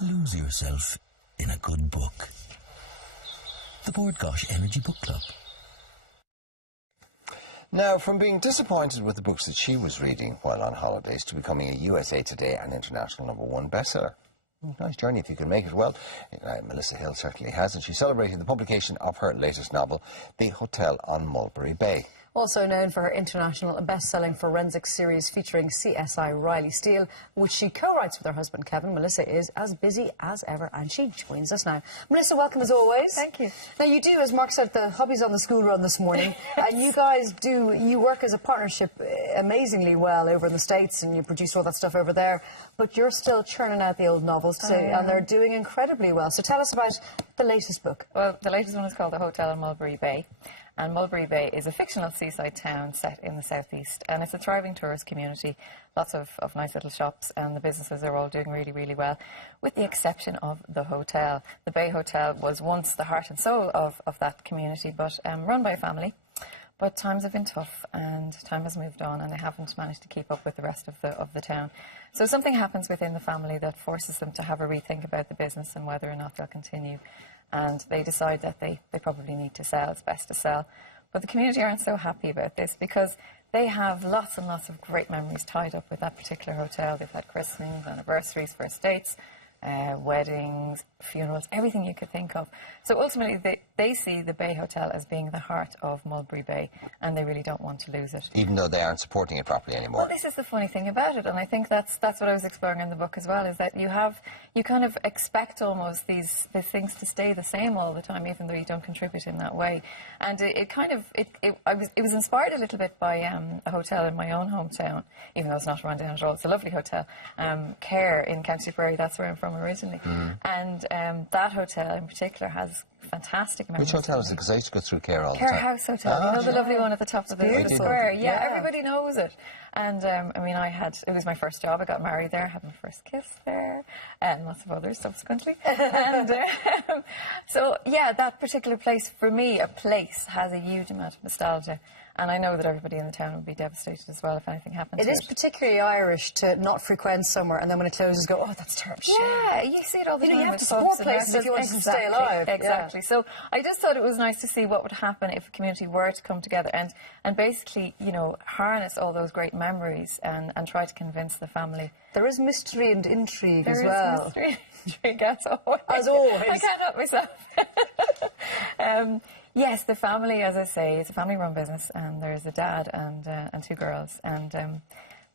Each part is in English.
Lose yourself in a good book. The Board Gosh Energy Book Club. Now, from being disappointed with the books that she was reading while on holidays to becoming a USA Today and international #1 bestseller. Nice journey if you can make it. Well, Melissa Hill certainly has, and she's celebrating the publication of her latest novel, The Hotel on Mulberry Bay. Also known for her international best-selling forensic series featuring CSI Riley Steele, which she co-writes with her husband Kevin, Melissa is as busy as ever, and she joins us now. Melissa, welcome as always. Thank you. Now, you do, as Mark said, the hubby's on the school run this morning, and you guys you work as a partnership amazingly well over in the States, and you produce all that stuff over there, but you're still churning out the old novels, and they're doing incredibly well. So tell us about the latest book. Well, the latest one is called The Hotel on Mulberry Bay. And Mulberry Bay is a fictional seaside town set in the southeast, and it's a thriving tourist community, lots of nice little shops, and the businesses are all doing really, really well, with the exception of the hotel. The Bay Hotel was once the heart and soul of that community, but run by a family. But times have been tough, and time has moved on, and they haven't managed to keep up with the rest of the town. So something happens within the family that forces them to have a rethink about the business and whether or not they'll continue. And they decide that they probably need to sell. It's best to sell. But the community aren't so happy about this because they have lots and lots of great memories tied up with that particular hotel. They've had christenings, anniversaries, first dates, weddings, funerals, everything you could think of. So ultimately they see the Bay Hotel as being the heart of Mulberry Bay, and they really don't want to lose it. Even though they aren't supporting it properly anymore. Well, this is the funny thing about it, and I think that's what I was exploring in the book as well, is that you kind of expect almost these things to stay the same all the time, even though you don't contribute in that way. And it was inspired a little bit by a hotel in my own hometown, even though it's not run down at all. It's a lovely hotel, Care in County Tipperary. That's where I'm from originally. And that hotel in particular has fantastic memories. Which hotel is it? Because I used to go through Care all the time. time. House Hotel. You know the lovely one at the top of the square? Yeah, everybody knows it. And I mean, it was my first job. I got married there, had my first kiss there, and lots of others subsequently. And so, yeah, that particular place, for me, a place has a huge amount of nostalgia. And I know that everybody in the town would be devastated as well if anything happened to it. It is particularly Irish to not frequent somewhere and then when it closes go, oh, that's terrible. Yeah, you see it all the time. You have to support places if you want them to stay alive. Exactly. Yeah. So I just thought it was nice to see what would happen if a community were to come together and basically, you know, harness all those great memories and try to convince the family. There is mystery and intrigue as well. There is mystery and intrigue, as always. As always. I can't help myself. Yes, the family, as I say, is a family-run business, and there's a dad and two girls. And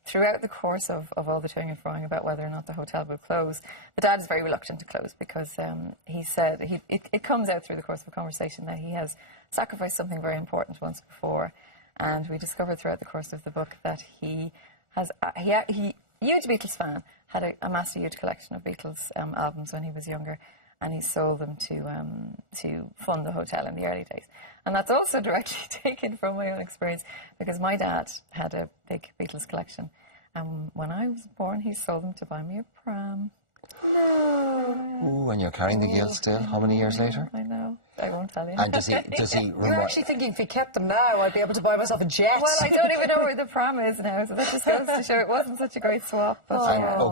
throughout the course of all the toing and froing about whether or not the hotel will close, the dad is very reluctant to close because he said it comes out through the course of a conversation that he has sacrificed something very important once before. And we discovered throughout the course of the book that he huge Beatles fan, had amassed a huge collection of Beatles albums when he was younger. And he sold them to fund the hotel in the early days. And that's also directly taken from my own experience, because my dad had a big Beatles collection. And when I was born, he sold them to buy me a pram. No. Ooh, and you're carrying the guilt still? How many years later? I know. I won't tell you. And does he You're actually thinking if he kept them now, I'd be able to buy myself a jet. Well, I don't even know where the pram is now, so that just goes to show it wasn't such a great swap. But,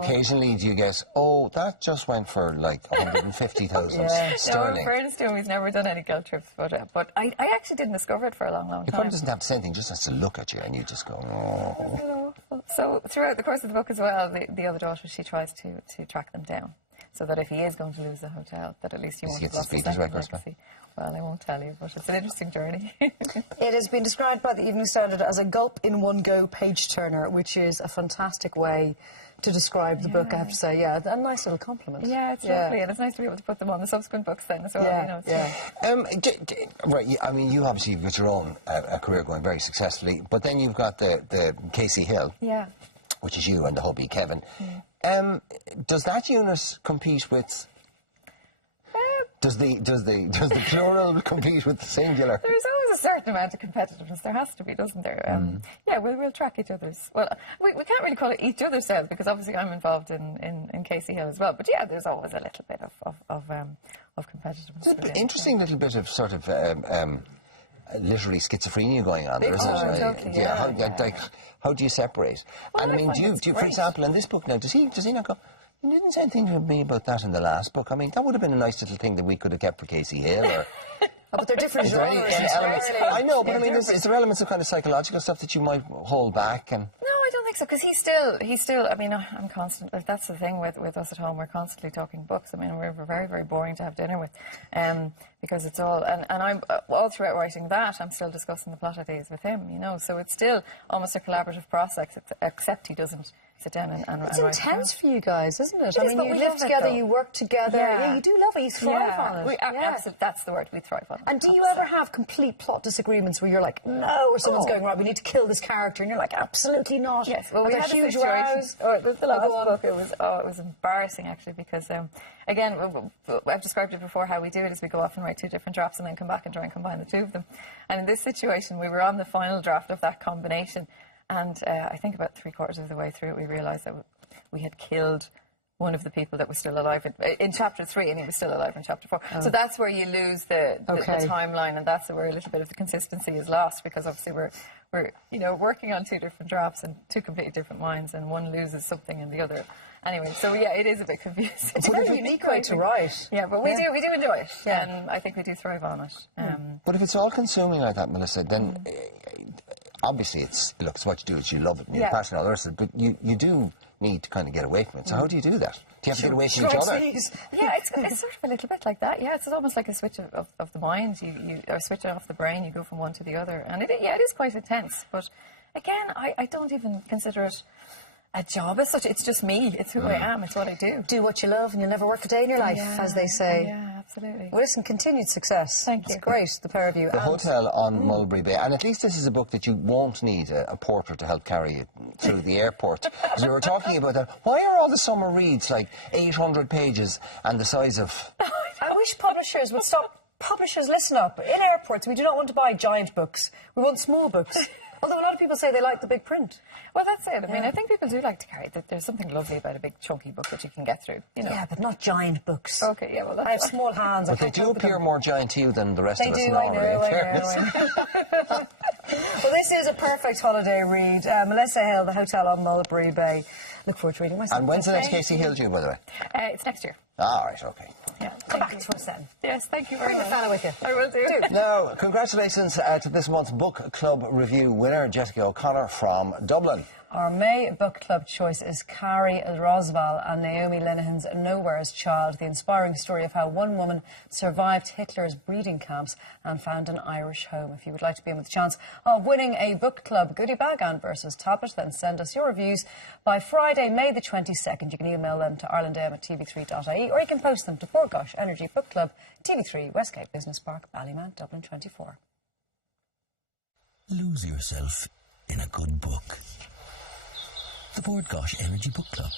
occasionally do you guess, oh, that just went for like 150,000 sterling. No, in fairness to him, he's never done any guilt trips, but I actually didn't discover it for a long, long time. He probably doesn't have to say anything, just has to look at you and you just go, oh. So throughout the course of the book as well, the other daughter, she tries to track them down, so that if he is going to lose the hotel, that at least he won't have lost his legacy. Well, I won't tell you, but it's an interesting journey. It has been described by the Evening Standard as a gulp-in-one-go page-turner, which is a fantastic way to describe the book, I have to say. Yeah, a nice little compliment. Yeah, it's lovely, and it's nice to be able to put them on the subsequent books then as well. Yeah, you know, right, I mean, you obviously have got your own career going very successfully, but then you've got the Casey Hill, which is you and the hubby, Kevin. Does that unit compete with... Does the plural compete with the singular? There's always a certain amount of competitiveness. There has to be, doesn't there? Yeah, we'll track each other's. Well, we can't really call it each other's sales because obviously I'm involved in Casey Hill as well. But yeah, there's always a little bit of competitiveness. It's an interesting little bit of sort of literary schizophrenia going on there, isn't it? Totally, How do you separate? Well, and I mean, do you, for example, in this book now, does he not go, You didn't say anything to me about that in the last book. I mean, that would have been a nice little thing that we could have kept for Casey Hill. Or but they're different genres. I know, but I mean, is there elements of kind of psychological stuff that you might hold back? And No, I don't think so, because he's still, I mean, I'm constant, that's the thing with us at home, we're constantly talking books. I mean, we're very, very boring to have dinner with, because it's all, and I'm, all throughout writing that, I'm still discussing the plot ideas with him, you know, so it's still almost a collaborative process, except he doesn't sit down and it's intense for you guys, isn't it? I mean, you live together, you work together. Yeah, you do love it. You thrive on it. Absolutely, that's the word. We thrive on it. And do you ever have complete plot disagreements where you're like, no, or someone's going, right, we need to kill this character, and you're like, absolutely not? Yes. Well, we had huge rows. The last book, it was embarrassing actually, because again, I've described it before. How we do it is we go off and write 2 different drafts and then come back and try and combine the 2 of them. And in this situation, we were on the final draft of that combination. And I think about 3/4 of the way through it, we realised that we had killed one of the people that was still alive in chapter 3, and he was still alive in chapter 4. So that's where you lose the timeline, and that's where a little bit of the consistency is lost, because obviously we're you know, working on 2 different drafts and 2 completely different minds, and one loses something in the other. Anyway, so yeah, it is a bit confusing. It's a very unique way to write. Yeah, but we do enjoy it, and I think we do thrive on it. But if it's all consuming like that, Melissa, then obviously it's what you do is you love it and you're passionate and all the rest of it, but you do need to kind of get away from it. So how do you do that? Do you have to get away from each other? Yeah, it's sort of a little bit like that. Yeah, it's almost like a switch of the mind. You or switch off the brain. You go from one to the other, and it is quite intense. But again, I don't even consider it a job as such. It's just me. It's who I am. It's what I do. Do what you love, and you'll never work a day in your life, as they say. Yeah, absolutely. Well, listen, continued success. Thank you. It's great, the pair of you. The hotel on Mulberry Bay, and at least this is a book that you won't need a porter to help carry you through the airport. As we were talking about that, why are all the summer reads like 800 pages and the size of... I wish publishers would stop. Publishers, listen up. In airports, we do not want to buy giant books. We want small books. Although a lot of people say they like the big print. Well, that's it. I mean, I think people do like to carry it. There's something lovely about a big chunky book that you can get through, you know. Yeah, but not giant books. Okay, yeah, well, that's I have small hands. But they do appear more giant to you than the rest of us They do, normally. I know. Well, this is a perfect holiday read. Melissa Hill, The Hotel on Mulberry Bay. Look forward to reading myself. And when's the next Casey Hill due, by the way? It's next year. All right, okay. Yeah, come back to us then. Yes, thank you very much. Bring the fella with you. I will do. Now, congratulations to this month's Book Club Review winner, Jessica O'Connor from Dublin. Our May Book Club choice is Carrie Rosval and Naomi Linehan's Nowhere's Child, the inspiring story of how one woman survived Hitler's breeding camps and found an Irish home. If you would like to be in with a chance of winning a Book Club goodie bag and versus tablet, then send us your reviews by Friday, May the 22nd. You can email them to irelandam@tv3.ie, or you can post them to Bord Gáis Energy Book Club, TV3, Westgate Business Park, Ballyman, Dublin 24. Lose yourself in a good book. The Bord Gáis Energy Book Club.